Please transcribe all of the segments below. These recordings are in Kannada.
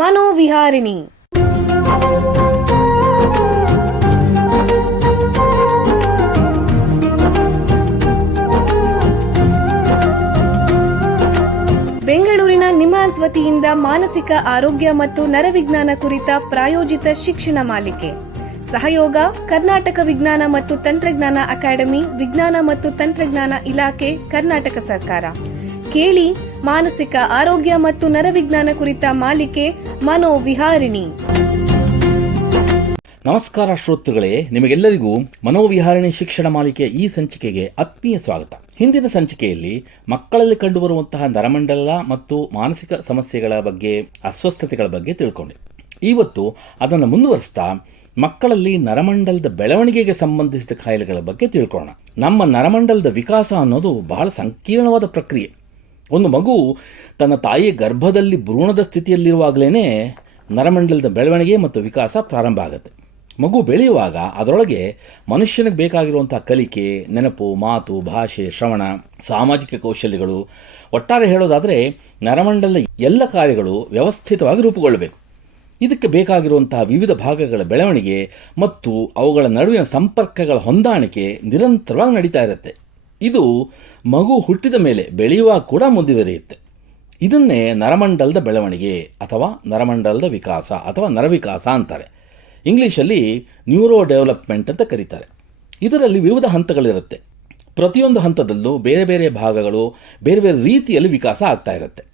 ಮನೋವಿಹಾರಿಣಿ. ಬೆಂಗಳೂರಿನ ನಿಮ್ಹಾನ್ಸ್ ವತಿಯಿಂದ ಮಾನಸಿಕ ಆರೋಗ್ಯ ಮತ್ತು ನರವಿಜ್ಞಾನ ಕುರಿತ ಪ್ರಾಯೋಜಿತ ಶಿಕ್ಷಣ ಮಾಲಿಕೆ. ಸಹಯೋಗ ಕರ್ನಾಟಕ ವಿಜ್ಞಾನ ಮತ್ತು ತಂತ್ರಜ್ಞಾನ ಅಕಾಡೆಮಿ, ವಿಜ್ಞಾನ ಮತ್ತು ತಂತ್ರಜ್ಞಾನ ಇಲಾಖೆ, ಕರ್ನಾಟಕ ಸರ್ಕಾರ. ಕೇಳಿ ಮಾನಸಿಕ ಆರೋಗ್ಯ ಮತ್ತು ನರವಿಜ್ಞಾನ ಕುರಿತ ಮಾಲಿಕೆ ಮನೋವಿಹಾರಿಣಿ. ನಮಸ್ಕಾರ ಶ್ರೋತೃಗಳೇ, ನಿಮಗೆಲ್ಲರಿಗೂ ಮನೋವಿಹಾರಿಣಿ ಶಿಕ್ಷಣ ಮಾಲಿಕೆಯ ಈ ಸಂಚಿಕೆಗೆ ಆತ್ಮೀಯ ಸ್ವಾಗತ. ಹಿಂದಿನ ಸಂಚಿಕೆಯಲ್ಲಿ ಮಕ್ಕಳಲ್ಲಿ ಕಂಡುಬರುವಂತಹ ನರಮಂಡಲ ಮತ್ತು ಮಾನಸಿಕ ಸಮಸ್ಯೆಗಳ ಬಗ್ಗೆ, ಅಸ್ವಸ್ಥತೆಗಳ ಬಗ್ಗೆ ತಿಳ್ಕೊಂಡೆ. ಇವತ್ತು ಅದನ್ನು ಮುಂದುವರಿಸ್ತಾ ಮಕ್ಕಳಲ್ಲಿ ನರಮಂಡಲದ ಬೆಳವಣಿಗೆಗೆ ಸಂಬಂಧಿಸಿದ ಕಾಯಿಲೆಗಳ ಬಗ್ಗೆ ತಿಳ್ಕೊಳ್ಳೋಣ. ನಮ್ಮ ನರಮಂಡಲದ ವಿಕಾಸ ಅನ್ನೋದು ಬಹಳ ಸಂಕೀರ್ಣವಾದ ಪ್ರಕ್ರಿಯೆ. ಒಂದು ಮಗು ತನ್ನ ತಾಯಿಯ ಗರ್ಭದಲ್ಲಿ ಭ್ರೂಣದ ಸ್ಥಿತಿಯಲ್ಲಿರುವಾಗಲೇ ನರಮಂಡಲದ ಬೆಳವಣಿಗೆ ಮತ್ತು ವಿಕಾಸ ಪ್ರಾರಂಭ ಆಗುತ್ತೆ. ಮಗು ಬೆಳೆಯುವಾಗ ಅದರೊಳಗೆ ಮನುಷ್ಯನಿಗೆ ಬೇಕಾಗಿರುವಂಥ ಕಲಿಕೆ, ನೆನಪು, ಮಾತು, ಭಾಷೆ, ಶ್ರವಣ, ಸಾಮಾಜಿಕ ಕೌಶಲ್ಯಗಳು, ಒಟ್ಟಾರೆ ಹೇಳೋದಾದರೆ ನರಮಂಡಲದ ಎಲ್ಲ ಕಾರ್ಯಗಳು ವ್ಯವಸ್ಥಿತವಾಗಿ ರೂಪುಗೊಳ್ಳಬೇಕು. ಇದಕ್ಕೆ ಬೇಕಾಗಿರುವಂತಹ ವಿವಿಧ ಭಾಗಗಳ ಬೆಳವಣಿಗೆ ಮತ್ತು ಅವುಗಳ ನಡುವಿನ ಸಂಪರ್ಕಗಳ ಹೊಂದಾಣಿಕೆ ನಿರಂತರವಾಗಿ ನಡೀತಾ ಇರುತ್ತೆ. ಇದು ಮಗು ಹುಟ್ಟಿದ ಮೇಲೆ ಬೆಳೆಯುವಾಗ ಕೂಡ ಮುಂದುವರಿಯುತ್ತೆ. ಇದನ್ನೇ ನರಮಂಡಲದ ಬೆಳವಣಿಗೆ ಅಥವಾ ನರಮಂಡಲದ ವಿಕಾಸ ಅಥವಾ ನರವಿಕಾಸ ಅಂತಾರೆ. ಇಂಗ್ಲೀಷಲ್ಲಿ ನ್ಯೂರೋ ಡೆವಲಪ್ಮೆಂಟ್ ಅಂತ ಕರೀತಾರೆ. ಇದರಲ್ಲಿ ವಿವಿಧ ಹಂತಗಳಿರುತ್ತೆ. ಪ್ರತಿಯೊಂದು ಹಂತದಲ್ಲೂ ಬೇರೆ ಬೇರೆ ಭಾಗಗಳು ಬೇರೆ ಬೇರೆ ರೀತಿಯಲ್ಲಿ ವಿಕಾಸ ಆಗ್ತಾ ಇರುತ್ತೆ.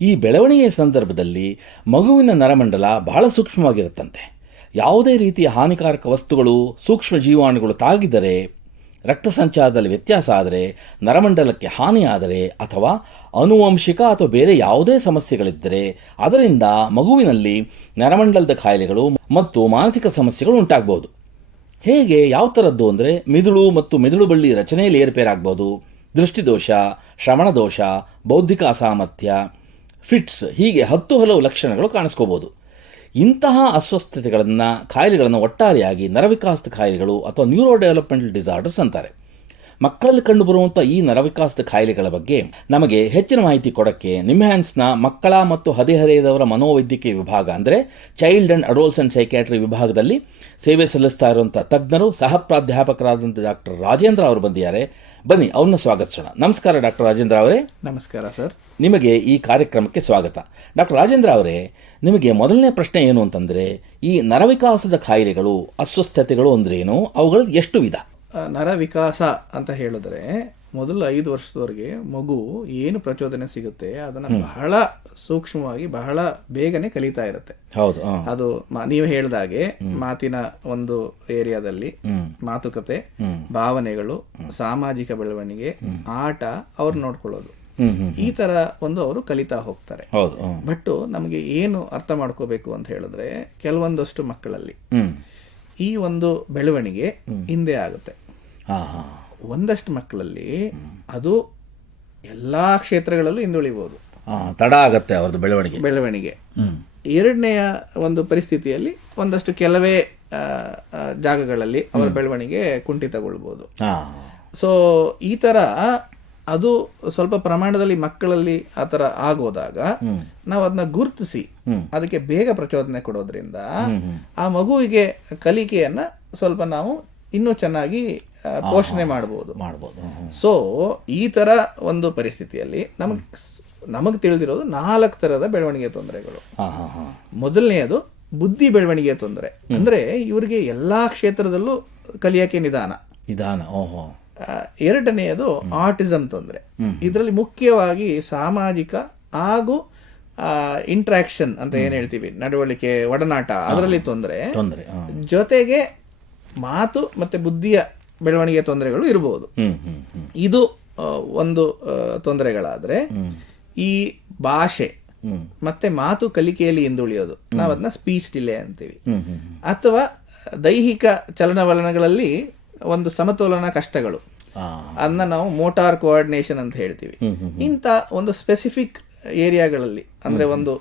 ಈ ಬೆಳವಣಿಗೆಯ ಸಂದರ್ಭದಲ್ಲಿ ಮಗುವಿನ ನರಮಂಡಲ ಬಹಳ ಸೂಕ್ಷ್ಮವಾಗಿರುತ್ತಂತೆ. ಯಾವುದೇ ರೀತಿಯ ಹಾನಿಕಾರಕ ವಸ್ತುಗಳು, ಸೂಕ್ಷ್ಮ ಜೀವಾಣುಗಳು ತಾಗಿದರೆ, ರಕ್ತ ಸಂಚಾರದಲ್ಲಿ ವ್ಯತ್ಯಾಸ ಆದರೆ, ನರಮಂಡಲಕ್ಕೆ ಹಾನಿಯಾದರೆ ಅಥವಾ ಆನುವಂಶಿಕ ಅಥವಾ ಬೇರೆ ಯಾವುದೇ ಸಮಸ್ಯೆಗಳಿದ್ದರೆ ಅದರಿಂದ ಮಗುವಿನಲ್ಲಿ ನರಮಂಡಲದ ಕಾಯಿಲೆಗಳು ಮತ್ತು ಮಾನಸಿಕ ಸಮಸ್ಯೆಗಳು ಉಂಟಾಗಬಹುದು. ಹೇಗೆ, ಯಾವ ಥರದ್ದು ಅಂದರೆ ಮಿದುಳು ಮತ್ತು ಮಿದುಳು ಬಳ್ಳಿ ರಚನೆಯಲ್ಲಿ ಏರ್ಪೇರಾಗ್ಬೋದು, ದೃಷ್ಟಿದೋಷ, ಶ್ರವಣದೋಷ, ಬೌದ್ಧಿಕ ಅಸಾಮರ್ಥ್ಯ, ಫಿಟ್ಸ್, ಹೀಗೆ 10 ಹಲವು ಲಕ್ಷಣಗಳು ಕಾಣಿಸ್ಕೋಬೋದು. ಇಂತಹ ಅಸ್ವಸ್ಥತೆಗಳನ್ನು, ಕಾಯಿಲೆಗಳನ್ನು ಒಟ್ಟಾರೆಯಾಗಿ ನರವಿಕಾಸದ ಕಾಯಿಲೆಗಳು ಅಥವಾ ನ್ಯೂರೋ ಡೆವಲಪ್ಮೆಂಟಲ್ ಡಿಸಾರ್ಡರ್ಸ್ ಅಂತಾರೆ. ಮಕ್ಕಳಲ್ಲಿ ಕಂಡುಬರುವಂಥ ಈ ನರವಿಕಾಸದ ಕಾಯಿಲೆಗಳ ಬಗ್ಗೆ ನಮಗೆ ಹೆಚ್ಚಿನ ಮಾಹಿತಿ ಕೊಡೋಕ್ಕೆ ನಿಮ್ಹಾನ್ಸ್ನ ಮಕ್ಕಳ ಮತ್ತು ಹದಿಹರೆಯದವರ ಮನೋವೈದ್ಯಕೀಯ ವಿಭಾಗ ಅಂದರೆ ಚೈಲ್ಡ್ ಆ್ಯಂಡ್ ಅಡೋಲ್ಸೆಂಟ್ ಸೈಕ್ಯಾಟ್ರಿ ವಿಭಾಗದಲ್ಲಿ ಸೇವೆ ಸಲ್ಲಿಸ್ತಾ ಇರುವಂಥ ತಜ್ಞರು, ಸಹ ಪ್ರಾಧ್ಯಾಪಕರಾದಂಥ ಡಾಕ್ಟರ್ ರಾಜೇಂದ್ರ ಅವರು ಬಂದಿದ್ದಾರೆ. ಬನ್ನಿ, ಅವ್ರನ್ನ ಸ್ವಾಗತಿಸೋಣ. ನಮಸ್ಕಾರ ಡಾಕ್ಟರ್ ರಾಜೇಂದ್ರ ಅವರೇ. ನಮಸ್ಕಾರ ಸರ್. ನಿಮಗೆ ಈ ಕಾರ್ಯಕ್ರಮಕ್ಕೆ ಸ್ವಾಗತ. ಡಾಕ್ಟರ್ ರಾಜೇಂದ್ರ ಅವರೇ, ನಿಮಗೆ ಮೊದಲನೇ ಪ್ರಶ್ನೆ ಏನು ಅಂತಂದರೆ, ಈ ನರವಿಕಾಸದ ಕಾಯಿಲೆಗಳು, ಅಸ್ವಸ್ಥತೆಗಳು ಅಂದ್ರೇನು, ಅವುಗಳು ಎಷ್ಟು ವಿಧ? ನರವಿಕಾಸ ಅಂತ ಹೇಳಿದ್ರೆ ಮೊದಲು 5 ವರ್ಷದವರೆಗೆ ಮಗು ಏನು ಪ್ರಚೋದನೆ ಸಿಗುತ್ತೆ ಅದನ್ನ ಬಹಳ ಸೂಕ್ಷ್ಮವಾಗಿ ಬಹಳ ಬೇಗನೆ ಕಲಿತಾ ಇರುತ್ತೆ. ಹೌದು. ಅದು ನೀವು ಹೇಳಿದಾಗೆ ಮಾತಿನ ಒಂದು ಏರಿಯಾದಲ್ಲಿ ಮಾತುಕತೆ, ಭಾವನೆಗಳು, ಸಾಮಾಜಿಕ ಬೆಳವಣಿಗೆ, ಆಟ, ಅವ್ರು ನೋಡ್ಕೊಳ್ಳೋದು, ಈ ತರ ಒಂದು ಅವರು ಕಲಿತಾ ಹೋಗ್ತಾರೆ. ಬಟ್ ನಮಗೆ ಏನು ಅರ್ಥ ಮಾಡ್ಕೋಬೇಕು ಅಂತ ಹೇಳಿದ್ರೆ, ಕೆಲವೊಂದಷ್ಟು ಮಕ್ಕಳಲ್ಲಿ ಈ ಒಂದು ಬೆಳವಣಿಗೆ ಹಿಂದೆ ಆಗುತ್ತೆ. ಒಂದಷ್ಟು ಮಕ್ಕಳಲ್ಲಿ ಅದು ಎಲ್ಲಾ ಕ್ಷೇತ್ರಗಳಲ್ಲೂ ಹಿಂದುಳಿಬಹುದು, ತಡ ಆಗುತ್ತೆ ಅವ್ರದ್ದು ಬೆಳವಣಿಗೆ. ಎರಡನೆಯ ಒಂದು ಪರಿಸ್ಥಿತಿಯಲ್ಲಿ ಒಂದಷ್ಟು ಕೆಲವೇ ಜಾಗಗಳಲ್ಲಿ ಅವರ ಬೆಳವಣಿಗೆ ಕುಂಠಿತಗೊಳ್ಬಹುದು. ಸೊ ಈ ತರ ಅದು ಸ್ವಲ್ಪ ಪ್ರಮಾಣದಲ್ಲಿ ಮಕ್ಕಳಲ್ಲಿ ಆ ಥರ ಆಗೋದಾಗ ನಾವು ಅದನ್ನ ಗುರುತಿಸಿ ಅದಕ್ಕೆ ಬೇಗ ಪ್ರಚೋದನೆ ಕೊಡೋದ್ರಿಂದ ಆ ಮಗುವಿಗೆ ಕಲಿಕೆಯನ್ನ ಸ್ವಲ್ಪ ನಾವು ಇನ್ನೂ ಚೆನ್ನಾಗಿ ಪೋಷಣೆ ಮಾಡಬಹುದು. ಸೊ ಈ ತರ ಒಂದು ಪರಿಸ್ಥಿತಿಯಲ್ಲಿ ನಮಗೆ ತಿಳಿದಿರೋದು 4 ಥರದ ಬೆಳವಣಿಗೆ ತೊಂದರೆಗಳು. ಮೊದಲನೆಯದು ಬುದ್ಧಿ ಬೆಳವಣಿಗೆ ತೊಂದರೆ. ಅಂದ್ರೆ ಇವರಿಗೆ ಎಲ್ಲಾ ಕ್ಷೇತ್ರದಲ್ಲೂ ಕಲಿಯಕ್ಕೆ ನಿಧಾನ. ಎರಡನೆಯದು ಆಟಿಸಂ ತೊಂದರೆ. ಇದರಲ್ಲಿ ಮುಖ್ಯವಾಗಿ ಸಾಮಾಜಿಕ ಹಾಗೂ ಇಂಟ್ರಾಕ್ಷನ್ ಅಂತ ಏನ್ ಹೇಳ್ತೀವಿ, ನಡವಳಿಕೆ, ಒಡನಾಟ, ಅದರಲ್ಲಿ ತೊಂದರೆ, ಜೊತೆಗೆ ಮಾತು ಮತ್ತೆ ಬುದ್ಧಿಯ ಬೆಳವಣಿಗೆ ತೊಂದರೆಗಳು ಇರಬಹುದು. ಇದು ಒಂದು ತೊಂದರೆಗಳಾದ್ರೆ, ಈ ಭಾಷೆ ಮತ್ತೆ ಮಾತು ಕಲಿಕೆಯಲ್ಲಿ ಹಿಂದುಳಿಯೋದು, ನಾವು ಅದನ್ನ ಸ್ಪೀಚ್ ಡಿಲೇ ಅಂತೀವಿ. ಅಥವಾ ದೈಹಿಕ ಚಲನವಲನಗಳಲ್ಲಿ ಒಂದು ಸಮತೋಲನ ಕಷ್ಟಗಳು, ಅದನ್ನ ನಾವು ಮೋಟಾರ್ ಕೋಆರ್ಡಿನೇಷನ್ ಅಂತ ಹೇಳ್ತೀವಿ. ಇಂಥ ಒಂದು ಸ್ಪೆಸಿಫಿಕ್ ಏರಿಯಾಗಳಲ್ಲಿ ಅಂದ್ರೆ ಒಂದು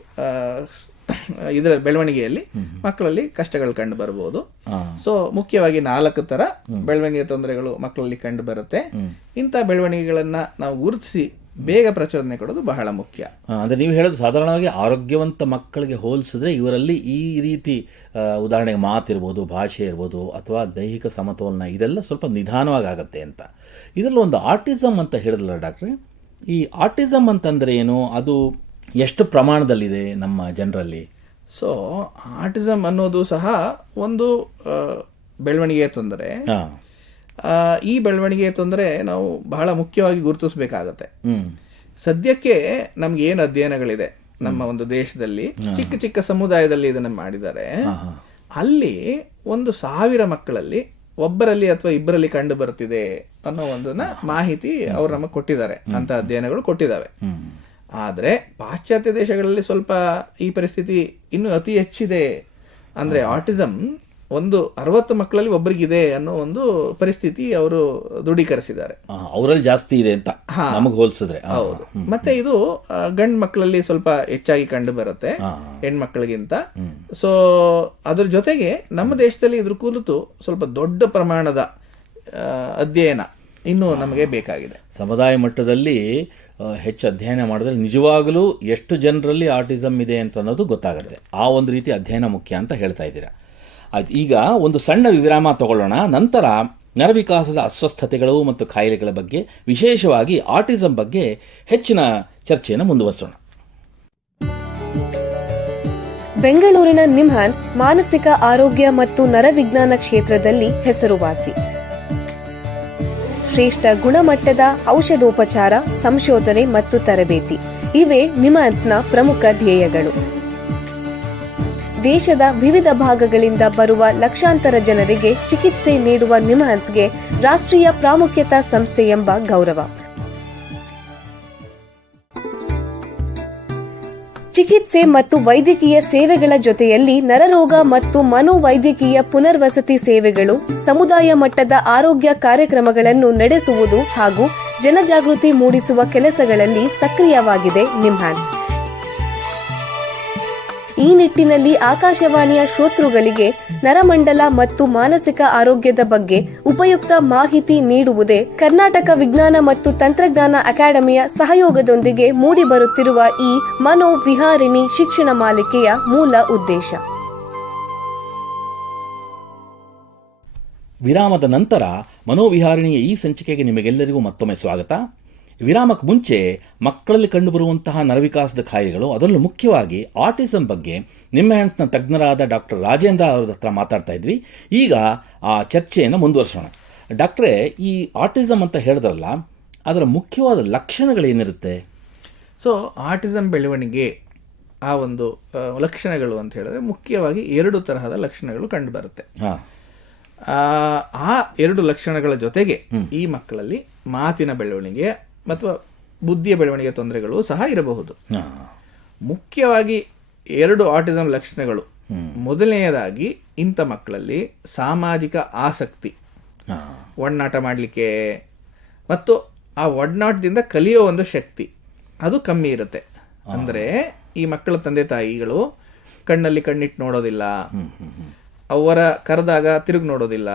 ಇದರ ಬೆಳವಣಿಗೆಯಲ್ಲಿ ಮಕ್ಕಳಲ್ಲಿ ಕಷ್ಟಗಳು ಕಂಡು ಬರಬಹುದು. ಸೊ ಮುಖ್ಯವಾಗಿ 4 ತರ ಬೆಳವಣಿಗೆ ತೊಂದರೆಗಳು ಮಕ್ಕಳಲ್ಲಿ ಕಂಡು ಬರುತ್ತೆ. ಇಂಥ ಬೆಳವಣಿಗೆಗಳನ್ನ ನಾವು ಗುರುತಿಸಿ ಬೇಗ ಪ್ರಚೋದನೆ ಕೊಡೋದು ಬಹಳ ಮುಖ್ಯ. ಅಂದರೆ ನೀವು ಹೇಳೋದು ಸಾಧಾರಣವಾಗಿ ಆರೋಗ್ಯವಂತ ಮಕ್ಕಳಿಗೆ ಹೋಲಿಸಿದ್ರೆ ಇವರಲ್ಲಿ ಈ ರೀತಿ ಉದಾಹರಣೆಗೆ ಮಾತಿರ್ಬೋದು, ಭಾಷೆ ಇರ್ಬೋದು, ಅಥವಾ ದೈಹಿಕ ಸಮತೋಲನ ಇದೆಲ್ಲ ಸ್ವಲ್ಪ ನಿಧಾನವಾಗಿ ಆಗುತ್ತೆ ಅಂತ. ಇದರಲ್ಲಿ ಒಂದು ಆಟಿಸಮ್ ಅಂತ ಹೇಳಿದ್ರಲ್ಲ ಡಾಕ್ಟ್ರೆ, ಈ ಆಟಿಸಮ್ ಅಂತಂದರೆ ಏನು, ಅದು ಎಷ್ಟು ಪ್ರಮಾಣದಲ್ಲಿದೆ ನಮ್ಮ ಜನರಲ್ಲಿ? ಸೊ ಆಟಿಸಮ್ ಅನ್ನೋದು ಸಹ ಒಂದು ಬೆಳವಣಿಗೆಯ ತೊಂದರೆ. ಈ ಬೆಳವಣಿಗೆಯ ತೊಂದರೆ ನಾವು ಬಹಳ ಮುಖ್ಯವಾಗಿ ಗುರುತಿಸಬೇಕಾಗತ್ತೆ. ಸದ್ಯಕ್ಕೆ ನಮ್ಗೆ ಏನು ಅಧ್ಯಯನಗಳಿದೆ ನಮ್ಮ ಒಂದು ದೇಶದಲ್ಲಿ, ಚಿಕ್ಕ ಚಿಕ್ಕ ಸಮುದಾಯದಲ್ಲಿ ಇದನ್ನ ಮಾಡಿದ್ದಾರೆ. ಅಲ್ಲಿ 1,000 ಮಕ್ಕಳಲ್ಲಿ ಒಬ್ಬರಲ್ಲಿ ಅಥವಾ ಇಬ್ಬರಲ್ಲಿ ಕಂಡು ಬರ್ತಿದೆ ಅನ್ನೋ ಒಂದನ್ನ ಮಾಹಿತಿ ಅವ್ರು ನಮಗೆ ಕೊಟ್ಟಿದ್ದಾರೆ, ಅಂತ ಅಧ್ಯಯನಗಳು ಕೊಟ್ಟಿದ್ದಾವೆ. ಆದ್ರೆ ಪಾಶ್ಚಾತ್ಯ ದೇಶಗಳಲ್ಲಿ ಸ್ವಲ್ಪ ಈ ಪರಿಸ್ಥಿತಿ ಇನ್ನೂ ಅತಿ ಹೆಚ್ಚಿದೆ. ಅಂದ್ರೆ ಆಟಿಸಮ್ 60 ಮಕ್ಕಳಲ್ಲಿ ಒಬ್ಬರಿಗಿದೆ ಅನ್ನೋ ಒಂದು ಪರಿಸ್ಥಿತಿ ಅವರು ದೃಢೀಕರಿಸಿದ್ದಾರೆ. ಅವರಲ್ಲಿ ಜಾಸ್ತಿ ಇದೆ ಅಂತ ನಮಗೆ ಹೋಲಿಸಿದ್ರೆ. ಹೌದು. ಮತ್ತೆ ಇದು ಗಂಡು ಮಕ್ಕಳಲ್ಲಿ ಸ್ವಲ್ಪ ಹೆಚ್ಚಾಗಿ ಕಂಡು ಬರುತ್ತೆ ಹೆಣ್ಮಕ್ಳಿಗಿಂತ. ಸೊ ಅದ್ರ ಜೊತೆಗೆ ನಮ್ಮ ದೇಶದಲ್ಲಿ ಇದ್ರ ಕುರಿತು ಸ್ವಲ್ಪ ದೊಡ್ಡ ಪ್ರಮಾಣದ ಅಧ್ಯಯನ ಇನ್ನೂ ನಮಗೆ ಬೇಕಾಗಿದೆ. ಸಮುದಾಯ ಮಟ್ಟದಲ್ಲಿ ಹೆಚ್ಚು ಅಧ್ಯಯನ ಮಾಡಿದ್ರೆ ನಿಜವಾಗಲೂ ಎಷ್ಟು ಜನರಲ್ಲಿ ಆಟಿಸಮ್ ಇದೆ ಅಂತ ಅನ್ನೋದು ಗೊತ್ತಾಗುತ್ತೆ. ಆ ಒಂದು ರೀತಿ ಅಧ್ಯಯನ ಮುಖ್ಯ ಅಂತ ಹೇಳ್ತಾ ಇದ್ದೀರಾ. ಆಯ್ತು, ಈಗ ಒಂದು ಸಣ್ಣ ವಿರಾಮ ತಗೊಳ್ಳೋಣ. ನಂತರ ನರವಿಕಾಸದ ಅಸ್ವಸ್ಥತೆಗಳು ಮತ್ತು ಕಾಯಿಲೆಗಳ ಬಗ್ಗೆ, ವಿಶೇಷವಾಗಿ ಆಟಿಸಮ್ ಬಗ್ಗೆ ಹೆಚ್ಚಿನ ಚರ್ಚೆಯನ್ನು ಮುಂದುವರಿಸೋಣ. ಬೆಂಗಳೂರಿನ ನಿಮ್ಹಾನ್ಸ್ ಮಾನಸಿಕ ಆರೋಗ್ಯ ಮತ್ತು ನರವಿಜ್ಞಾನ ಕ್ಷೇತ್ರದಲ್ಲಿ ಹೆಸರುವಾಸಿ. ಶ್ರೇಷ್ಠ ಗುಣಮಟ್ಟದ ಔಷಧೋಪಚಾರ, ಸಂಶೋಧನೆ ಮತ್ತು ತರಬೇತಿ ಇವೇ ನಿಮ್ಹಾನ್ಸ್ನ ಪ್ರಮುಖ ಧ್ಯೇಯಗಳು. ದೇಶದ ವಿವಿಧ ಭಾಗಗಳಿಂದ ಬರುವ ಲಕ್ಷಾಂತರ ಜನರಿಗೆ ಚಿಕಿತ್ಸೆ ನೀಡುವ ನಿಮ್ಹಾನ್ಸ್ಗೆ ರಾಷ್ಟ್ರೀಯ ಪ್ರಾಮುಖ್ಯತಾ ಸಂಸ್ಥೆ ಎಂಬ ಗೌರವ. ಚಿಕಿತ್ಸೆ ಮತ್ತು ವೈದ್ಯಕೀಯ ಸೇವೆಗಳ ಜೊತೆಯಲ್ಲಿ ನರರೋಗ ಮತ್ತು ಮನೋವೈದ್ಯಕೀಯ ಪುನರ್ವಸತಿ ಸೇವೆಗಳು, ಸಮುದಾಯ ಮಟ್ಟದ ಆರೋಗ್ಯ ಕಾರ್ಯಕ್ರಮಗಳನ್ನು ನಡೆಸುವುದು ಹಾಗೂ ಜನಜಾಗೃತಿ ಮೂಡಿಸುವ ಕೆಲಸಗಳಲ್ಲಿ ಸಕ್ರಿಯವಾಗಿದೆ ನಿಮ್ಹಾನ್ಸ್. ಈ ನಿಟ್ಟಿನಲ್ಲಿ ಆಕಾಶವಾಣಿಯ ಶ್ರೋತೃಗಳಿಗೆ ನರಮಂಡಲ ಮತ್ತು ಮಾನಸಿಕ ಆರೋಗ್ಯದ ಬಗ್ಗೆ ಉಪಯುಕ್ತ ಮಾಹಿತಿ ನೀಡುವುದೇ ಕರ್ನಾಟಕ ವಿಜ್ಞಾನ ಮತ್ತು ತಂತ್ರಜ್ಞಾನ ಅಕಾಡೆಮಿಯ ಸಹಯೋಗದೊಂದಿಗೆ ಮೂಡಿಬರುತ್ತಿರುವ ಈ ಮನೋವಿಹಾರಿಣಿ ಶಿಕ್ಷಣ ಮಾಲಿಕೆಯ ಮೂಲ ಉದ್ದೇಶ. ವಿರಾಮದ ನಂತರ ಮನೋವಿಹಾರಿಣಿಯ ಈ ಸಂಚಿಕೆಗೆ ನಿಮಗೆಲ್ಲರಿಗೂ ಮತ್ತೊಮ್ಮೆ ಸ್ವಾಗತ. ವಿರಾಮಕ್ಕೆ ಮುಂಚೆ ಮಕ್ಕಳಲ್ಲಿ ಕಂಡುಬರುವಂತಹ ನರವಿಕಾಸದ ಕಾಯಿಲೆಗಳು, ಅದರಲ್ಲೂ ಮುಖ್ಯವಾಗಿ ಆಟಿಸಮ್ ಬಗ್ಗೆ ನಿಮ್ಹಾನ್ಸ್ನ ತಜ್ಞರಾದ ಡಾಕ್ಟರ್ ರಾಜೇಂದ್ರ ಅವರ ಹತ್ರ ಮಾತಾಡ್ತಾ ಇದ್ವಿ. ಈಗ ಆ ಚರ್ಚೆಯನ್ನು ಮುಂದುವರಿಸೋಣ. ಡಾಕ್ಟ್ರೇ, ಈ ಆಟಿಸಮ್ ಅಂತ ಹೇಳಿದ್ರಲ್ಲ, ಅದರ ಮುಖ್ಯವಾದ ಲಕ್ಷಣಗಳೇನಿರುತ್ತೆ? ಸೊ ಆಟಿಸಮ್ ಬೆಳವಣಿಗೆ ಆ ಒಂದು ಲಕ್ಷಣಗಳು ಅಂತ ಹೇಳಿದ್ರೆ ಮುಖ್ಯವಾಗಿ 2 ತರಹದ ಲಕ್ಷಣಗಳು ಕಂಡು ಬರುತ್ತೆ. ಆ 2 ಲಕ್ಷಣಗಳ ಜೊತೆಗೆ ಈ ಮಕ್ಕಳಲ್ಲಿ ಮಾತಿನ ಬೆಳವಣಿಗೆ ಮತ್ತು ಬುದ್ಧಿಯ ಬೆಳವಣಿಗೆ ತೊಂದರೆಗಳು ಸಹ ಇರಬಹುದು. ಮುಖ್ಯವಾಗಿ 2 ಆಟಿಸಮ್ ಲಕ್ಷಣಗಳು. ಮೊದಲನೆಯದಾಗಿ ಇಂಥ ಮಕ್ಕಳಲ್ಲಿ ಸಾಮಾಜಿಕ ಆಸಕ್ತಿ, ಒಡನಾಟ ಮಾಡಲಿಕ್ಕೆ ಮತ್ತು ಆ ಒಡನಾಟದಿಂದ ಕಲಿಯೋ ಒಂದು ಶಕ್ತಿ ಅದು ಕಮ್ಮಿ ಇರುತ್ತೆ. ಅಂದರೆ ಈ ಮಕ್ಕಳ ತಂದೆ ತಾಯಿಗಳು ಕಣ್ಣಲ್ಲಿ ಕಣ್ಣಿಟ್ಟು ನೋಡೋದಿಲ್ಲ, ಅವರ ಕರೆದಾಗ ತಿರುಗಿ ನೋಡೋದಿಲ್ಲ,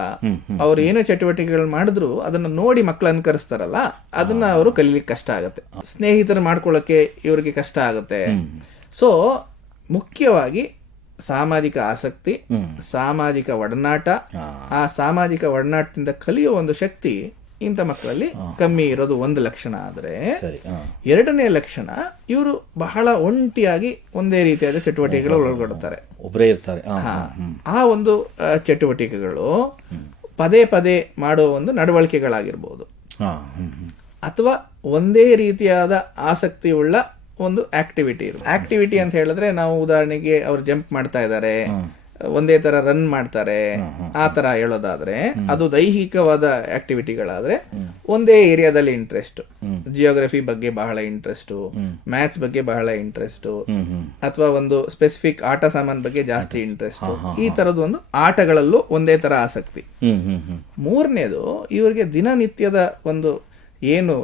ಅವ್ರು ಏನೋ ಚಟುವಟಿಕೆಗಳು ಮಾಡಿದ್ರು ಅದನ್ನ ನೋಡಿ ಮಕ್ಕಳು ಅನುಕರಿಸ್ತಾರಲ್ಲ, ಅದನ್ನ ಅವರು ಕಲೀಲಿಕ್ಕೆ ಕಷ್ಟ ಆಗುತ್ತೆ. ಸ್ನೇಹಿತರು ಮಾಡ್ಕೊಳ್ಳೋಕೆ ಇವ್ರಿಗೆ ಕಷ್ಟ ಆಗುತ್ತೆ. ಸೊ ಮುಖ್ಯವಾಗಿ ಸಾಮಾಜಿಕ ಆಸಕ್ತಿ, ಸಾಮಾಜಿಕ ಒಡನಾಟ, ಆ ಸಾಮಾಜಿಕ ಒಡನಾಟದಿಂದ ಕಲಿಯೋ ಒಂದು ಶಕ್ತಿ ಇಂಥ ಮಕ್ಕಳಲ್ಲಿ ಕಮ್ಮಿ ಇರೋದು ಒಂದು ಲಕ್ಷಣ. ಆದರೆ ಎರಡನೇ ಲಕ್ಷಣ, ಇವರು ಬಹಳ ಒಂಟಿಯಾಗಿ ಒಂದೇ ರೀತಿಯಾದ ಚಟುವಟಿಕೆಗಳು ಒಳಗೊಳ್ಳುತ್ತಾರೆ, ಒಬ್ಬರೇ ಇರ್ತಾರೆ. ಆ ಒಂದು ಚಟುವಟಿಕೆಗಳು ಪದೇ ಪದೇ ಮಾಡೋ ಒಂದು ನಡವಳಿಕೆಗಳಾಗಿರ್ಬೋದು, ಅಥವಾ ಒಂದೇ ರೀತಿಯಾದ ಆಸಕ್ತಿ ಉಳ್ಳ ಒಂದು ಆಕ್ಟಿವಿಟಿ ಇರುತ್ತೆ. ಆಕ್ಟಿವಿಟಿ ಅಂತ ಹೇಳಿದ್ರೆ ನಾವು ಉದಾಹರಣೆಗೆ ಅವ್ರು ಜಂಪ್ ಮಾಡ್ತಾ ಇದ್ದಾರೆ, ಒಂದೇ ತರ ರನ್ ಮಾಡ್ತಾರೆ, ಆ ತರ ಹೇಳೋದಾದ್ರೆ ಅದು ದೈಹಿಕವಾದ ಆಕ್ಟಿವಿಟಿಗಳಾದ್ರೆ ಒಂದೇ ಏರಿಯಾದಲ್ಲಿ ಇಂಟ್ರೆಸ್ಟ್, ಜಿಯೋಗ್ರಫಿ ಬಗ್ಗೆ ಬಹಳ ಇಂಟ್ರೆಸ್ಟ್, ಮ್ಯಾಥ್ಸ್ ಬಗ್ಗೆ ಬಹಳ ಇಂಟ್ರೆಸ್ಟ್, ಅಥವಾ ಒಂದು ಸ್ಪೆಸಿಫಿಕ್ ಆಟ ಸಾಮಾನ್ ಬಗ್ಗೆ ಜಾಸ್ತಿ ಇಂಟ್ರೆಸ್ಟ್, ಈ ತರದ್ದು ಒಂದು ಆಟಗಳಲ್ಲೂ ಒಂದೇ ತರ ಆಸಕ್ತಿ. ಮೂರನೇದು, ಇವರಿಗೆ ದಿನನಿತ್ಯದ ಒಂದು ಏನು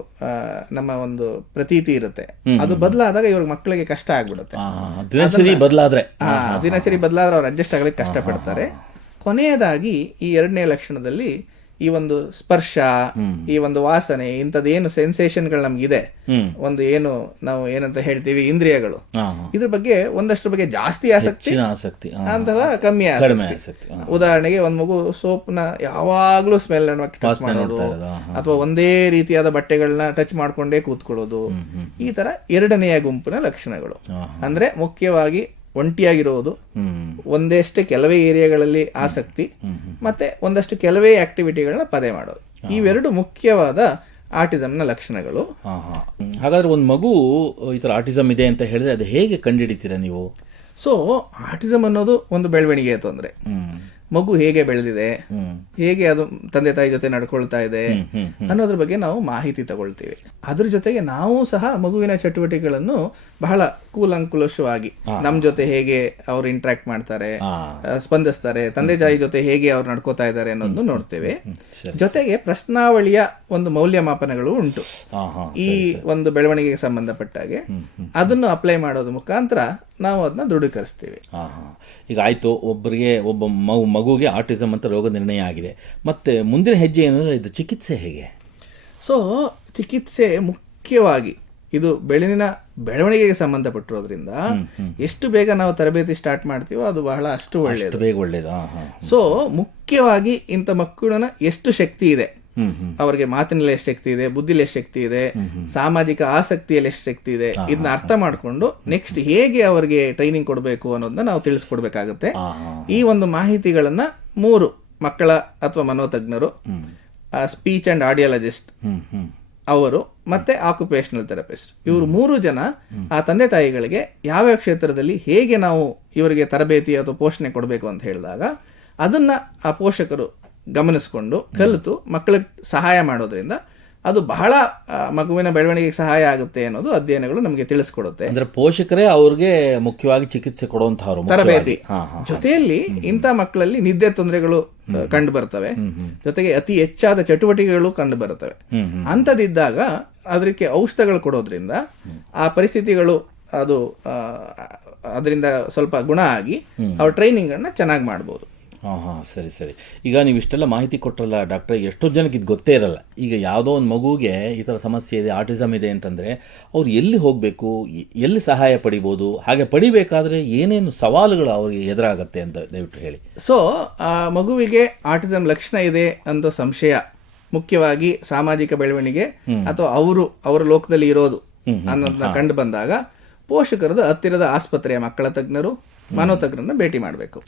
ನಮ್ಮ ಒಂದು ಪ್ರತೀತಿ ಇರುತ್ತೆ ಅದು ಬದಲಾದಾಗ ಇವ್ರಿಗೆ ಮಕ್ಕಳಿಗೆ ಕಷ್ಟ ಆಗ್ಬಿಡುತ್ತೆ. ದಿನಚರಿ ಬದಲಾದ್ರೆ ಅವ್ರು ಅಡ್ಜಸ್ಟ್ ಆಗಲಿಕ್ಕೆ ಕಷ್ಟಪಡ್ತಾರೆ. ಕೊನೆಯದಾಗಿ ಈ ಎರಡನೇ ಲಕ್ಷಣದಲ್ಲಿ ಈ ಒಂದು ಸ್ಪರ್ಶ, ಈ ಒಂದು ವಾಸನೆ, ಇಂಥದ್ದೇನು ಸೆನ್ಸೇಷನ್ಗಳು ನಮ್ಗಿದೆ, ಒಂದು ಏನು ನಾವು ಏನಂತ ಹೇಳ್ತೀವಿ ಇಂದ್ರಿಯಗಳು, ಇದ್ರ ಬಗ್ಗೆ ಒಂದಷ್ಟು ಬಗ್ಗೆ ಜಾಸ್ತಿ ಆಸಕ್ತಿ ಅಥವಾ ಕಮ್ಮಿ ಆಸಕ್ತಿ. ಉದಾಹರಣೆಗೆ ಒಂದ್ ಮಗು ಸೋಪ್ನ ಯಾವಾಗ್ಲೂ ಸ್ಮೆಲ್ ಟಚ್ ಮಾಡೋದು, ಅಥವಾ ಒಂದೇ ರೀತಿಯಾದ ಬಟ್ಟೆಗಳನ್ನ ಟಚ್ ಮಾಡ್ಕೊಂಡೇ ಕೂತ್ಕೊಳ್ಳೋದು, ಈ ತರ ಎರಡನೆಯ ಗುಂಪಿನ ಲಕ್ಷಣಗಳು. ಅಂದ್ರೆ ಮುಖ್ಯವಾಗಿ ಒಂಟಿಯಾಗಿರೋದು, ಒಂದಷ್ಟೇ ಕೆಲವೇ ಏರಿಯಾಗಳಲ್ಲಿ ಆಸಕ್ತಿ, ಮತ್ತೆ ಒಂದಷ್ಟು ಕೆಲವೇ ಆಕ್ಟಿವಿಟಿಗಳನ್ನ ಪದೇ ಮಾಡೋದು. ಇವೆರಡು ಮುಖ್ಯವಾದ ಆಟಿಸಂನ ಲಕ್ಷಣಗಳು. ಹಾಗಾದ್ರೆ ಒಂದು ಮಗು ಈ ತರ ಆಟಿಸಂ ಇದೆ ಅಂತ ಹೇಳಿದ್ರೆ ಅದು ಹೇಗೆ ಕಂಡುಹಿಡಿತೀರಾ ನೀವು? ಸೊ ಆಟಿಸಂ ಅನ್ನೋದು ಒಂದು ಬೆಳವಣಿಗೆಯ ತೊಂದರೆ. ಮಗು ಹೇಗೆ ಬೆಳೆದಿದೆ, ಹೇಗೆ ಅದು ತಂದೆ ತಾಯಿ ಜೊತೆ ನಡ್ಕೊಳ್ತಾ ಇದೆ ಅನ್ನೋದ್ರ ಬಗ್ಗೆ ನಾವು ಮಾಹಿತಿ ತಗೊಳ್ತೀವಿ. ಅದ್ರ ಜೊತೆಗೆ ನಾವು ಸಹ ಮಗುವಿನ ಚಟುವಟಿಕೆಗಳನ್ನು ಬಹಳ ಕೂಲಂಕುಷವಾಗಿ ನಮ್ ಜೊತೆ ಹೇಗೆ ಅವ್ರು ಇಂಟ್ರಾಕ್ಟ್ ಮಾಡ್ತಾರೆ, ಸ್ಪಂದಿಸ್ತಾರೆ, ತಂದೆ ತಾಯಿ ಜೊತೆ ಹೇಗೆ ಅವ್ರು ನಡ್ಕೋತಾ ಇದ್ದಾರೆ ಅನ್ನೋದನ್ನು ನೋಡ್ತೇವೆ. ಜೊತೆಗೆ ಪ್ರಶ್ನಾವಳಿಯ ಒಂದು ಮೌಲ್ಯಮಾಪನಗಳು ಉಂಟು ಈ ಒಂದು ಬೆಳವಣಿಗೆಗೆ ಸಂಬಂಧಪಟ್ಟಾಗೆ. ಅದನ್ನು ಅಪ್ಲೈ ಮಾಡೋದ್ರ ಮುಖಾಂತರ ನಾವು ಅದನ್ನ ದೃಢೀಕರಿಸ್ತೀವಿ. ಈಗ ಆಯ್ತು, ಒಬ್ಬ ಮಗುಗೆ ಆಟಿಸಂ ಅಂತ ರೋಗ ನಿರ್ಣಯ ಆಗಿದೆ, ಮತ್ತೆ ಮುಂದಿನ ಹೆಜ್ಜೆ ಏನಂದ್ರೆ ಇದು ಚಿಕಿತ್ಸೆ ಹೇಗೆ? ಸೊ ಚಿಕಿತ್ಸೆ ಮುಖ್ಯವಾಗಿ ಇದು ಬೆಳವಣಿಗೆಗೆ ಸಂಬಂಧಪಟ್ಟಿರೋದ್ರಿಂದ ಎಷ್ಟು ಬೇಗ ನಾವು ತರಬೇತಿ ಸ್ಟಾರ್ಟ್ ಮಾಡ್ತೀವೋ ಅದು ಬಹಳ ಅಷ್ಟು ಒಳ್ಳೆಯದು. ಸೊ ಮುಖ್ಯವಾಗಿ ಇಂಥ ಮಕ್ಕಳನ್ನ ಎಷ್ಟು ಶಕ್ತಿ ಇದೆ, ಅವರಿಗೆ ಮಾತಿನಲ್ಲಿ ಎಷ್ಟು ಶಕ್ತಿ ಇದೆ, ಬುದ್ಧಿಲಿ ಎಷ್ಟು ಶಕ್ತಿ ಇದೆ, ಸಾಮಾಜಿಕ ಆಸಕ್ತಿಯಲ್ಲಿ ಎಷ್ಟು ಶಕ್ತಿ ಇದೆ, ಇದನ್ನ ಅರ್ಥ ಮಾಡ್ಕೊಂಡು ನೆಕ್ಸ್ಟ್ ಹೇಗೆ ಅವರಿಗೆ ಟ್ರೈನಿಂಗ್ ಕೊಡಬೇಕು ಅನ್ನೋದನ್ನ ನಾವು ತಿಳಿಸ್ಕೊಡ್ಬೇಕಾಗತ್ತೆ. ಈ ಒಂದು ಮಾಹಿತಿಗಳನ್ನ 3 ಮಕ್ಕಳ ಅಥವಾ ಮನೋತಜ್ಞರು, ಸ್ಪೀಚ್ ಅಂಡ್ ಆಡಿಯಾಲಜಿಸ್ಟ್ ಅವರು, ಮತ್ತೆ ಆಕ್ಯುಪೇಷನಲ್ ಥೆರಪಿಸ್ಟ್, ಇವರು 3 ಜನ ಆ ತಂದೆ ತಾಯಿಗಳಿಗೆ ಯಾವ್ಯಾವ ಕ್ಷೇತ್ರದಲ್ಲಿ ಹೇಗೆ ನಾವು ಇವರಿಗೆ ತರಬೇತಿ ಅಥವಾ ಪೋಷಣೆ ಕೊಡಬೇಕು ಅಂತ ಹೇಳಿದಾಗ ಅದನ್ನ ಆ ಪೋಷಕರು ಗಮನಿಸಿಕೊಂಡು ಕಲಿತು ಮಕ್ಕಳಿಗೆ ಸಹಾಯ ಮಾಡೋದ್ರಿಂದ ಅದು ಬಹಳ ಮಗುವಿನ ಬೆಳವಣಿಗೆಗೆ ಸಹಾಯ ಆಗುತ್ತೆ ಅನ್ನೋದು ಅಧ್ಯಯನಗಳು ನಮಗೆ ತಿಳಿಸ್ಕೊಡುತ್ತೆ. ಅಂದ್ರೆ ಪೋಷಕರೇ ಅವ್ರಿಗೆ ಮುಖ್ಯವಾಗಿ ಚಿಕಿತ್ಸೆ ಕೊಡುವಂತಹವರು ತರಬೇತಿ. ಜೊತೆಯಲ್ಲಿ ಇಂಥ ಮಕ್ಕಳಲ್ಲಿ ನಿದ್ದೆ ತೊಂದರೆಗಳು ಕಂಡು ಬರ್ತವೆ, ಜೊತೆಗೆ ಅತಿ ಹೆಚ್ಚಾದ ಚಟುವಟಿಕೆಗಳು ಕಂಡು ಬರ್ತವೆ. ಅಂಥದ್ದಿದ್ದಾಗ ಅದಕ್ಕೆ ಔಷಧಗಳು ಕೊಡೋದ್ರಿಂದ ಆ ಪರಿಸ್ಥಿತಿಗಳು ಅದು ಅದರಿಂದ ಸ್ವಲ್ಪ ಗುಣ ಆಗಿ ಅವ್ರ ಟ್ರೈನಿಂಗ್ ಅನ್ನ ಚೆನ್ನಾಗಿ ಮಾಡ್ಬೋದು. ಸರಿ. ಈಗ ನೀವು ಇಷ್ಟೆಲ್ಲ ಮಾಹಿತಿ ಕೊಟ್ಟರಲ್ಲ ಡಾಕ್ಟ್ರೆ, ಎಷ್ಟೋ ಜನಕ್ಕೆ ಇದು ಗೊತ್ತೇ ಇರಲ್ಲ. ಈಗ ಯಾವುದೋ ಒಂದು ಮಗುಗೆ ಈ ಥರ ಸಮಸ್ಯೆ ಇದೆ, ಆಟಿಸಮ್ ಇದೆ ಅಂತಂದರೆ ಅವ್ರು ಎಲ್ಲಿ ಹೋಗಬೇಕು, ಎಲ್ಲಿ ಸಹಾಯ ಪಡಿಬೋದು, ಹಾಗೆ ಪಡಿಬೇಕಾದ್ರೆ ಏನೇನು ಸವಾಲುಗಳು ಅವ್ರಿಗೆ ಎದುರಾಗತ್ತೆ ಅಂತ ದಯವಿಟ್ಟು ಹೇಳಿ. ಸೊ ಮಗುವಿಗೆ ಆಟಿಸಮ್ ಲಕ್ಷಣ ಇದೆ ಅಂತ ಸಂಶಯ ಮುಖ್ಯವಾಗಿ ಸಾಮಾಜಿಕ ಬೆಳವಣಿಗೆ ಅಥವಾ ಅವರ ಲೋಕದಲ್ಲಿ ಇರೋದು ಅನ್ನೋದನ್ನ ಕಂಡು ಬಂದಾಗ ಪೋಷಕರದ ಹತ್ತಿರದ ಆಸ್ಪತ್ರೆಯ ಮಕ್ಕಳ ತಜ್ಞರು, ಮನೋತಜ್ಞರನ್ನ ಭೇಟಿ ಮಾಡಬೇಕು.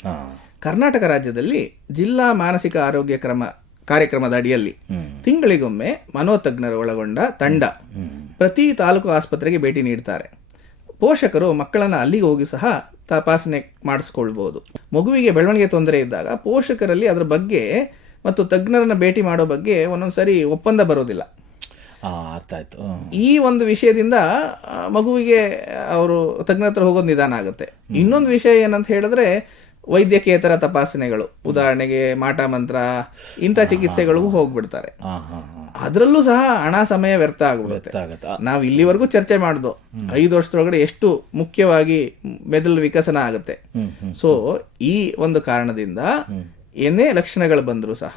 ಕರ್ನಾಟಕ ರಾಜ್ಯದಲ್ಲಿ ಜಿಲ್ಲಾ ಮಾನಸಿಕ ಆರೋಗ್ಯ ಕಾರ್ಯಕ್ರಮದ ಅಡಿಯಲ್ಲಿ ತಿಂಗಳಿಗೊಮ್ಮೆ ಮನೋತಜ್ಞರು ಒಳಗೊಂಡ ತಂಡ ಪ್ರತಿ ತಾಲೂಕು ಆಸ್ಪತ್ರೆಗೆ ಭೇಟಿ ನೀಡ್ತಾರೆ. ಪೋಷಕರು ಮಕ್ಕಳನ್ನ ಅಲ್ಲಿಗೆ ಹೋಗಿ ಸಹ ತಪಾಸಣೆ ಮಾಡಿಸ್ಕೊಳ್ಬಹುದು. ಮಗುವಿಗೆ ಬೆಳವಣಿಗೆ ತೊಂದರೆ ಇದ್ದಾಗ ಪೋಷಕರಲ್ಲಿ ಅದರ ಬಗ್ಗೆ ಮತ್ತು ತಜ್ಞರನ್ನ ಭೇಟಿ ಮಾಡೋ ಬಗ್ಗೆ ಒಂದೊಂದ್ಸರಿ ಒಪ್ಪಂದ ಬರೋದಿಲ್ಲ. ಅರ್ಥ ಆಯ್ತು. ಈ ಒಂದು ವಿಷಯದಿಂದ ಮಗುವಿಗೆ ಅವರು ತಜ್ಞರ ಹತ್ರ ಹೋಗೋದು ನಿಧಾನ ಆಗುತ್ತೆ. ಇನ್ನೊಂದು ವಿಷಯ ಏನಂತ ಹೇಳಿದ್ರೆ ವೈದ್ಯಕೇತರ ತಪಾಸಣೆಗಳು, ಉದಾಹರಣೆಗೆ ಮಾಟ ಮಂತ್ರ ಇಂಥ ಚಿಕಿತ್ಸೆಗಳಿಗೂ ಹೋಗ್ಬಿಡ್ತಾರೆ. ಅದರಲ್ಲೂ ಸಹ ಹಣ ಸಮಯ ವ್ಯರ್ಥ ಆಗ್ಬಿಡುತ್ತೆ. ನಾವು ಇಲ್ಲಿವರೆಗೂ ಚರ್ಚೆ ಮಾಡ್ದು 5 ವರ್ಷದೊಳಗಡೆ ಎಷ್ಟು ಮುಖ್ಯವಾಗಿ ಮೆದುಳು ವಿಕಸನ ಆಗುತ್ತೆ. ಸೊ ಈ ಒಂದು ಕಾರಣದಿಂದ ಏನೇ ಲಕ್ಷಣಗಳು ಬಂದರೂ ಸಹ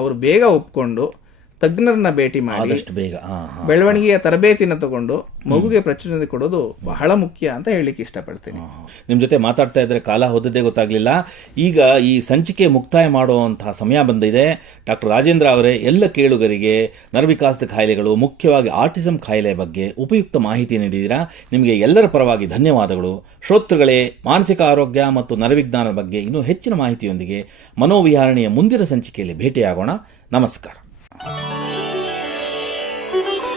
ಅವರು ಬೇಗ ಒಪ್ಕೊಂಡು ತಜ್ಞರನ್ನ ಭೇಟಿ ಮಾಡಿ ಬೇಗ ಬೆಳವಣಿಗೆಯ ತರಬೇತಿನ ತಗೊಂಡು ಮಗುಗೆ ಪ್ರಚೋದನೆ ಕೊಡೋದು ಬಹಳ ಮುಖ್ಯ ಅಂತ ಹೇಳಿಕ್ಕೆ ಇಷ್ಟಪಡ್ತೀನಿ. ನಿಮ್ಮ ಜೊತೆ ಮಾತಾಡ್ತಾ ಇದ್ರೆ ಕಾಲ ಹೋದದ್ದೇ ಗೊತ್ತಾಗ್ಲಿಲ್ಲ. ಈಗ ಈ ಸಂಚಿಕೆ ಮುಕ್ತಾಯ ಮಾಡುವಂತಹ ಸಮಯ ಬಂದಿದೆ. ಡಾಕ್ಟರ್ ರಾಜೇಂದ್ರ ಅವರೇ, ಎಲ್ಲ ಕೇಳುಗರಿಗೆ ನರವಿಕಾಸದ ಕಾಯಿಲೆಗಳು, ಮುಖ್ಯವಾಗಿ ಆಟಿಸಂ ಕಾಯಿಲೆ ಬಗ್ಗೆ ಉಪಯುಕ್ತ ಮಾಹಿತಿ ನೀಡಿದ್ದೀರಾ. ನಿಮಗೆ ಎಲ್ಲರ ಪರವಾಗಿ ಧನ್ಯವಾದಗಳು. ಶ್ರೋತೃಗಳೇ, ಮಾನಸಿಕ ಆರೋಗ್ಯ ಮತ್ತು ನರವಿಜ್ಞಾನದ ಬಗ್ಗೆ ಇನ್ನೂ ಹೆಚ್ಚಿನ ಮಾಹಿತಿಯೊಂದಿಗೆ ಮನೋವಿಹಾರಣೆಯ ಮುಂದಿನ ಸಂಚಿಕೆಯಲ್ಲಿ ಭೇಟಿಯಾಗೋಣ. ನಮಸ್ಕಾರ.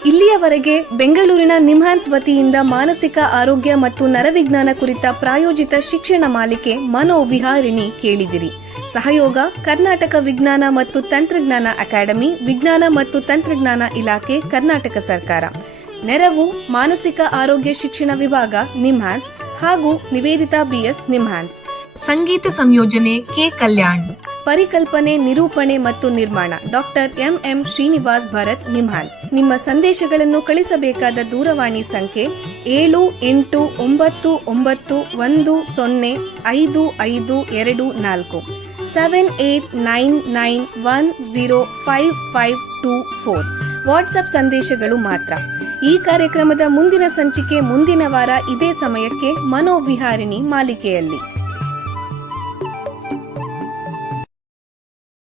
ಇಲ್ಲಿಯವರೆಗೆ ಬೆಂಗಳೂರಿನ ನಿಮ್ಹಾನ್ಸ್ ವತಿಯಿಂದ ಮಾನಸಿಕ ಆರೋಗ್ಯ ಮತ್ತು ನರವಿಜ್ಞಾನ ಕುರಿತ ಪ್ರಾಯೋಜಿತ ಶಿಕ್ಷಣ ಮಾಲಿಕೆ ಮನೋವಿಹಾರಿಣಿ ಕೇಳಿದಿರಿ. ಸಹಯೋಗ ಕರ್ನಾಟಕ ವಿಜ್ಞಾನ ಮತ್ತು ತಂತ್ರಜ್ಞಾನ ಅಕಾಡೆಮಿ, ವಿಜ್ಞಾನ ಮತ್ತು ತಂತ್ರಜ್ಞಾನ ಇಲಾಖೆ, ಕರ್ನಾಟಕ ಸರ್ಕಾರ. ನೆರವು ಮಾನಸಿಕ ಆರೋಗ್ಯ ಶಿಕ್ಷಣ ವಿಭಾಗ, ನಿಮ್ಹಾನ್ಸ್ ಹಾಗೂ ನಿವೇದಿತಾ ಬಿಎಸ್, ನಿಮ್ಹಾನ್ಸ್. ಸಂಗೀತ ಸಂಯೋಜನೆ ಕೆ ಕಲ್ಯಾಣ್. ಪರಿಕಲ್ಪನೆ, ನಿರೂಪಣೆ ಮತ್ತು ನಿರ್ಮಾಣ ಡಾಕ್ಟರ್ ಎಂಎಂ ಶ್ರೀನಿವಾಸ್ ಭರತ್, ನಿಮ್ಹಾನ್ಸ್. ನಿಮ್ಮ ಸಂದೇಶಗಳನ್ನು ಕಳಿಸಬೇಕಾದ ದೂರವಾಣಿ ಸಂಖ್ಯೆ 7899105524. 7899105524. ವಾಟ್ಸ್ಆಪ್ ಸಂದೇಶಗಳು ಮಾತ್ರ. ಈ ಕಾರ್ಯಕ್ರಮದ ಮುಂದಿನ ಸಂಚಿಕೆ ಮುಂದಿನ ವಾರ ಇದೇ ಸಮಯಕ್ಕೆ ಮನೋವಿಹಾರಿಣಿ ಮಾಲಿಕೆಯಲ್ಲಿ.